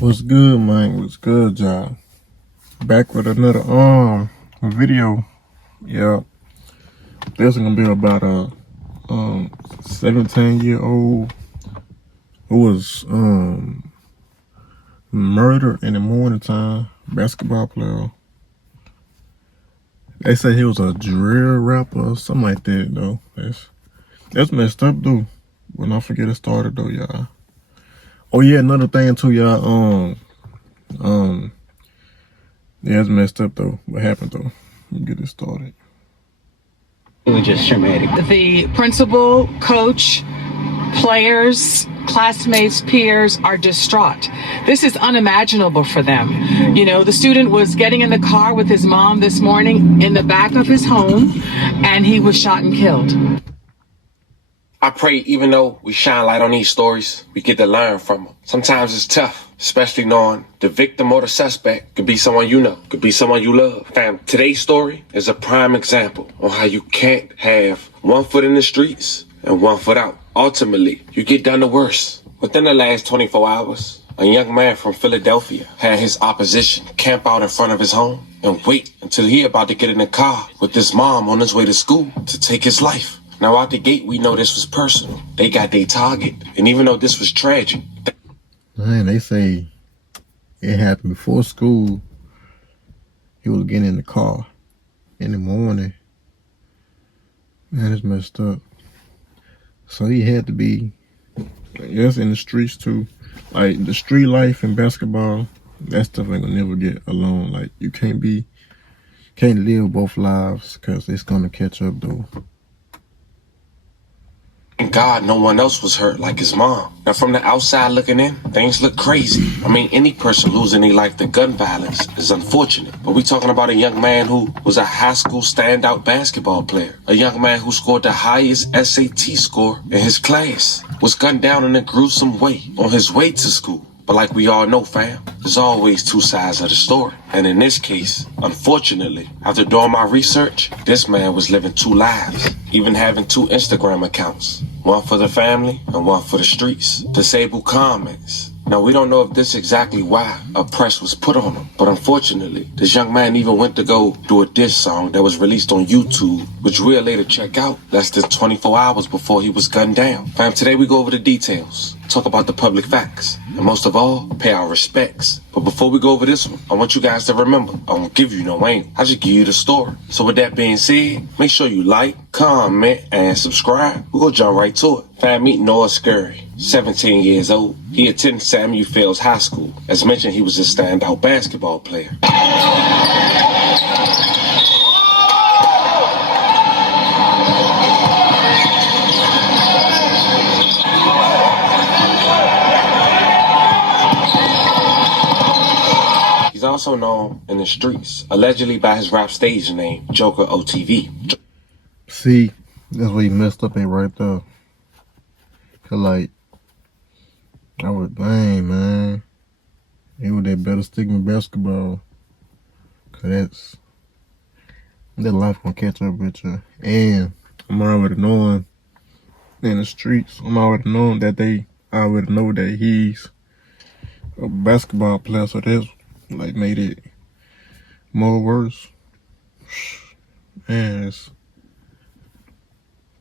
What's good, man? What's good, y'all? Back with another video. Yeah, this is gonna be about a 17-year-old who was murdered in the morning time. Basketball player. They say he was a drill rapper or something like that, though. That's messed up, though. When I forget it started, though, y'all. Oh yeah, another thing too, y'all. Yeah, it's messed up though. What happened though? Let me get it started. It was just traumatic. The principal, coach, players, classmates, peers are distraught. This is unimaginable for them. You know, the student was getting in the car with his mom this morning in the back of his home, and he was shot and killed. I pray even though we shine light on these stories, we get to learn from them. Sometimes it's tough, especially knowing the victim or the suspect could be someone you know, could be someone you love. Fam, today's story is a prime example on how you can't have one foot in the streets and one foot out. Ultimately, you get done the worst. Within the last 24 hours, a young man from Philadelphia had his opposition camp out in front of his home and wait until he about to get in the car with his mom on his way to school to take his life. Now, out the gate, we know this was personal. They got their target. And even though this was tragic. Man, they say it happened before school. He was getting in the car in the morning. Man, it's messed up. So he had to be, I guess, in the streets too. Like, the street life and basketball, that stuff ain't gonna never get along. Like, you can't live both lives because it's gonna catch up though. Thank God no one else was hurt like his mom. Now from the outside looking in, things look crazy. I mean, any person losing their life to gun violence is unfortunate. But we talking about a young man who was a high school standout basketball player. A young man who scored the highest SAT score in his class. Was gunned down in a gruesome way on his way to school. But like we all know, fam, there's always two sides of the story. And in this case, unfortunately, after doing my research, this man was living two lives, even having two Instagram accounts. One for the family and one for the streets. Disabled comments. Now, we don't know if this is exactly why a press was put on him, but unfortunately, this young man even went to go do a diss song that was released on YouTube, which we'll later check out less than 24 hours before he was gunned down. Fam, today we go over the details, talk about the public facts, and most of all, pay our respects. But before we go over this one, I want you guys to remember, I won't give you no name, I just give you the story. So with that being said, make sure you like, comment, and subscribe. We're gonna jump right to it. Fam, meet Noah Scurry, 17 years old. He attended Samuel Fields High School. As mentioned, he was a standout basketball player. He's also known in the streets, allegedly by his rap stage name, Joker OTV. See, that's where he messed up at right there. Cause like, I was, dang, man. It was that better stick with basketball. Cause that life gonna catch up with you. And I'm already knowing in the streets, I'm already knowing that they already know that he's a basketball player. So that's like made it more worse. Man, it's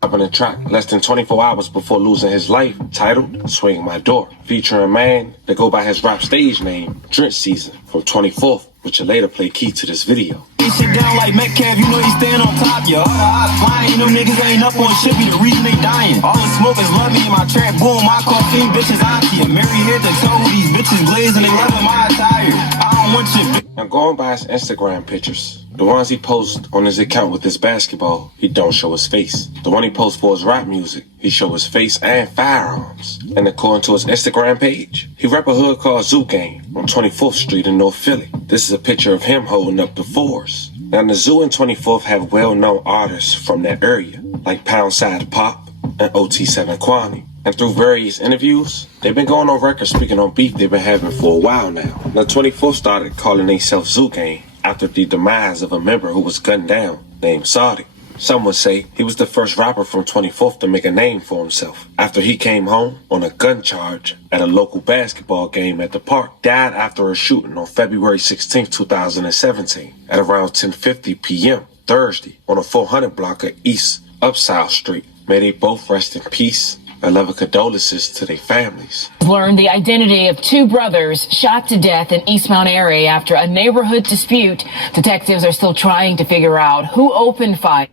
up on the track less than 24 hours before losing his life, titled Swing My Door, featuring a man that go by his rap stage name, Drench Season, from 24th, which will later play key to this video. Shit down like Metcalf, you know he stand on top, yo. All the odds flying, them niggas ain't up on shit, be the reason they dying. All the smokers love me in my trap, boom, my coffee, bitches auntie. I'm married here to toe, these bitches glazing, they loving my attire. I don't want your Now going by his Instagram pictures, the ones he posts on his account with his basketball, he don't show his face. The one he posts for his rap music, he show his face and firearms. And according to his Instagram page, he rep a hood called Zoo Game on 24th Street in North Philly. This is a picture of him holding up the fours. Now the Zoo and 24th have well-known artists from that area, like Poundside Pop and OT7 Kwani. And through various interviews, they've been going on record speaking on beef they've been having for a while now. Now 24th started calling themselves Zoo Gang after the demise of a member who was gunned down named Saudi. Some would say he was the first rapper from 24th to make a name for himself. After he came home on a gun charge at a local basketball game at the park, died after a shooting on February 16, 2017 at around 10:50 p.m. Thursday on a 400 block of East Upside Street. May they both rest in peace. I love condolences to their families. Learned the identity of two brothers shot to death in East Mount Airy after a neighborhood dispute. Detectives are still trying to figure out who opened fire.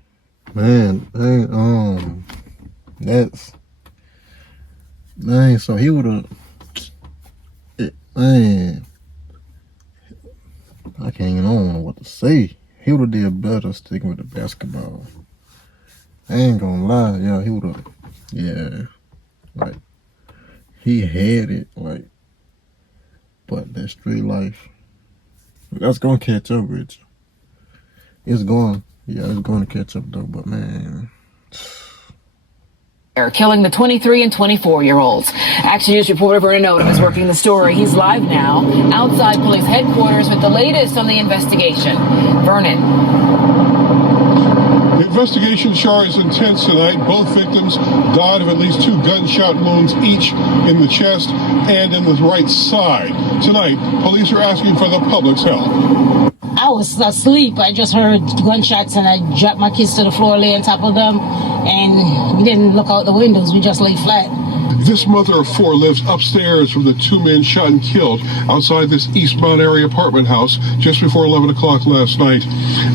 Man, so he would have, man, I can't even know what to say. He would have did better sticking with the basketball. I ain't gonna lie, yeah, he would have, yeah, like, he had it, like, but that street life, that's gonna catch up with you. It's going to catch up though, but man. Killing the 23 and 24-year-olds. Action News reporter Vernon Odom is working the story. He's live now outside police headquarters with the latest on the investigation. Vernon. The investigation char is intense tonight. Both victims died of at least 2 gunshot wounds each in the chest and in the right side. Tonight, police are asking for the public's help. I was asleep. I just heard gunshots and I dropped my kids to the floor, lay on top of them, and we didn't look out the windows. We just lay flat. This mother of 4 lives upstairs from the 2 men shot and killed outside this East Mount Airy apartment house just before 11 o'clock last night.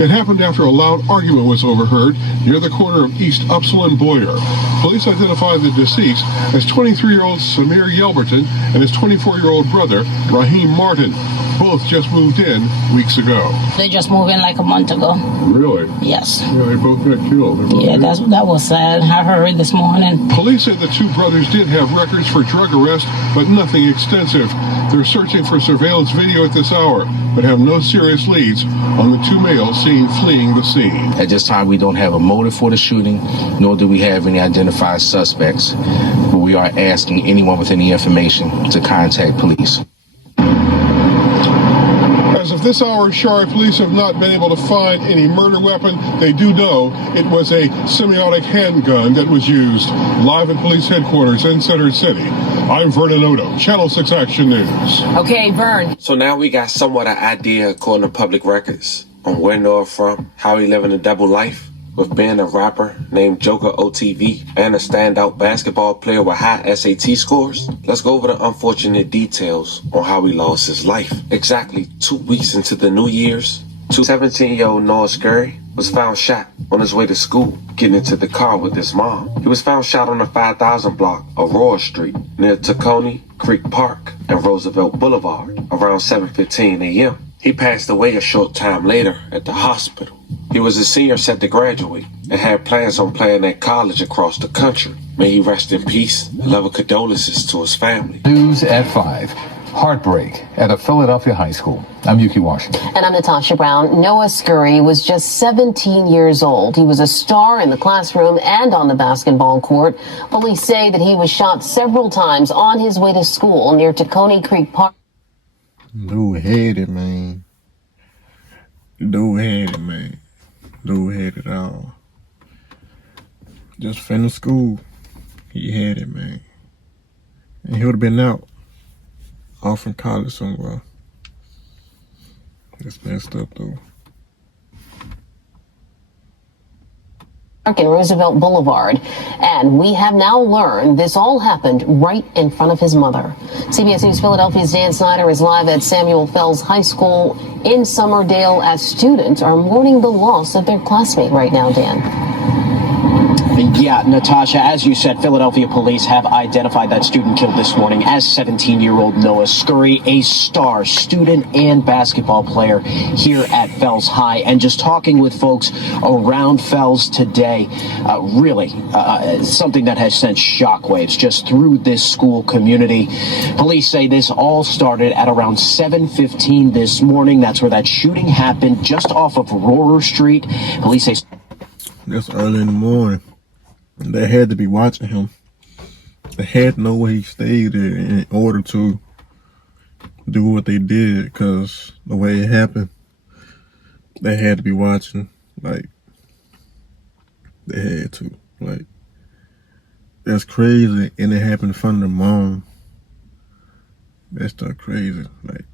It happened after a loud argument was overheard near the corner of East Upsall and Boyer. Police identified the deceased as 23-year-old Samir Yelberton and his 24-year-old brother, Raheem Martin. Both just moved in weeks ago. They just moved in like a month ago. Really? Yes. Yeah, they both got killed. Yeah, that was sad. I heard this morning. Police say the 2 brothers did have records for drug arrest, but nothing extensive. They're searching for surveillance video at this hour, but have no serious leads on the 2 males seen fleeing the scene. At this time, we don't have a motive for the shooting, nor do we have any identified suspects. But we are asking anyone with any information to contact police. As of this hour, Shari police have not been able to find any murder weapon. They do know it was a semi-automatic handgun that was used. Live at police headquarters in Center City, I'm Vernon Odom, Channel 6 Action News. Okay, Vern. So now we got somewhat an idea, according to public records, on where Noah from, how he living a double life, with being a rapper named Joker OTV and a standout basketball player with high SAT scores. Let's go over the unfortunate details on how he lost his life. Exactly 2 weeks into the New Year's, 17-year-old Noah Scurry was found shot on his way to school, getting into the car with his mom. He was found shot on the 5000 block of Roar Street near Tacony Creek Park and Roosevelt Boulevard around 7:15 a.m. He passed away a short time later at the hospital. He was a senior set to graduate and had plans on playing at college across the country. May he rest in peace. A level condolences to his family. News at 5. Heartbreak at a Philadelphia high school. I'm Yuki Washington. And I'm Natasha Brown. Noah Scurry was just 17 years old. He was a star in the classroom and on the basketball court. Police say that he was shot several times on his way to school near Tacony Creek Park. Dude had it, man. Dude had it, man. Dude had it all. Just finished school. He had it, man. And he would have been out. Off in college somewhere. It's messed up, though. In Roosevelt Boulevard, and we have now learned this all happened right in front of his mother. CBS News Philadelphia's Dan Snyder is live at Samuel Fells High School in Summerdale as students are mourning the loss of their classmate right now, Dan. Yeah, Natasha, as you said, Philadelphia police have identified that student killed this morning as 17-year-old Noah Scurry, a star student and basketball player here at Fells High. And just talking with folks around Fells today, really something that has sent shockwaves just through this school community. Police say this all started at around 7:15 this morning. That's where that shooting happened, just off of Roar Street. Police say that's early in the morning. They had to be watching him. They had to know where he stayed there in order to do what they did, because the way it happened, they had to be watching. Like, They had to. Like, that's crazy, and it happened in front of the mom. That's stuff crazy. Like,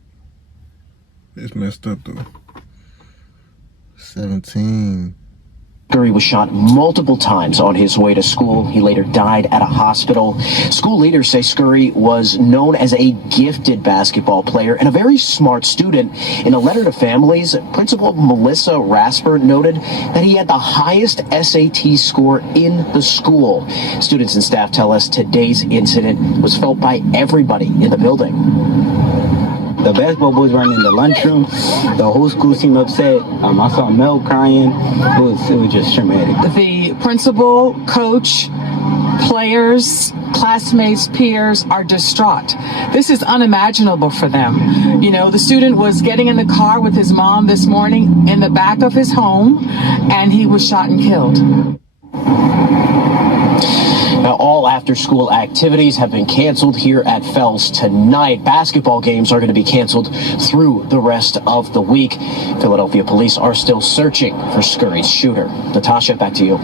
it's messed up though. 17. Scurry was shot multiple times on his way to school. He later died at a hospital. School leaders say Scurry was known as a gifted basketball player and a very smart student. In a letter to families, Principal Melissa Rasper noted that he had the highest SAT score in the school. Students and staff tell us today's incident was felt by everybody in the building. The basketball boys weren't in the lunchroom. The whole school seemed upset. I saw Mel crying. It was just traumatic. The principal, coach, players, classmates, peers are distraught. This is unimaginable for them. You know, the student was getting in the car with his mom this morning in the back of his home, and he was shot and killed. Now, all after-school activities have been canceled here at Fells tonight. Basketball games are going to be canceled through the rest of the week. Philadelphia police are still searching for Scurry's shooter. Natasha, back to you.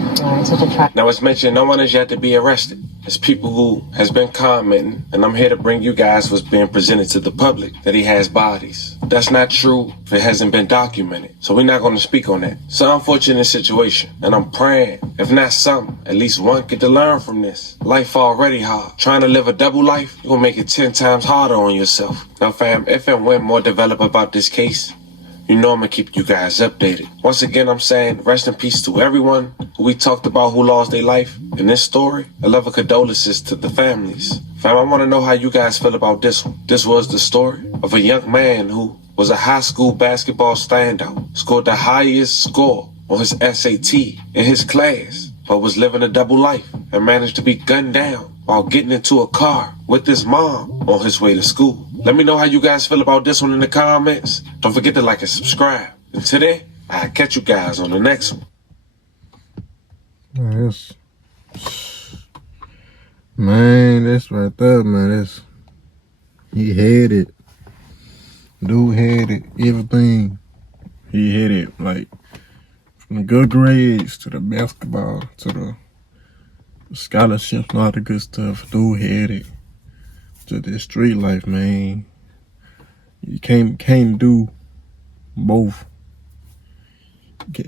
Now, it's mentioned no one has yet to be arrested. It's people who has been commenting, and I'm here to bring you guys what's being presented to the public, that he has bodies. That's not true if it hasn't been documented. So we're not going to speak on that. It's an unfortunate situation, and I'm praying, if not some, at least one get to learn from this. Life already hard. Trying to live a double life, you're going to make it 10 times harder on yourself. Now, fam, if and when more develop about this case, you know I'm going to keep you guys updated. Once again, I'm saying rest in peace to everyone who we talked about who lost their life in this story. A love of condolences to the families. Fam, I want to know how you guys feel about this one. This was the story of a young man who was a high school basketball standout, scored the highest score on his SAT in his class, but was living a double life and managed to be gunned down while getting into a car with his mom on his way to school. Let me know how you guys feel about this one in the comments. Don't forget to like and subscribe. And today, I'll catch you guys on the next one. Man, that's right there, man. He had it. Dude had it. Everything. He had it. Like, from the good grades to the basketball to the scholarships and all the good stuff. Dude had it. To the street life, man. You can't do both.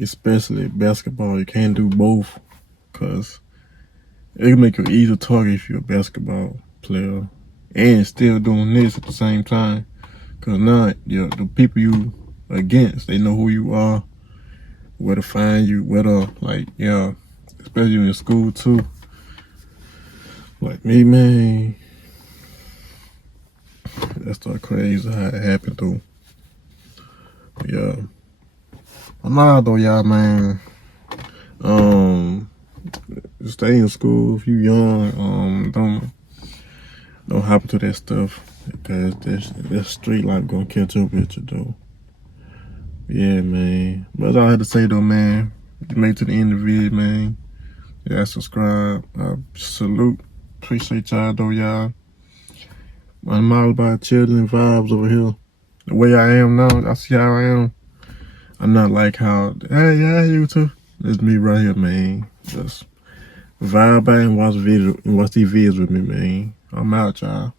Especially basketball, you can't do both, because it can make you an easy target if you're a basketball player and still doing this at the same time. Because now the people you against, they know who you are, where to find you, where to, like, yeah, especially in school too. Like me, man. That's so crazy how it happened though. Yeah. Nah though, y'all, man. Stay in school if you young. Don't hop into that stuff, because that street life gonna catch up with you though. Yeah, man. But that's all I had to say though, man. You made it to the end of the video, man. Yeah, subscribe. Salute. Appreciate y'all though, y'all. I'm all about children vibes over here. The way I am now, I see how I am. I'm not like how, hey, yeah, you too. It's me right here, man. Just vibe out and watch these videos with me, man. I'm out, y'all.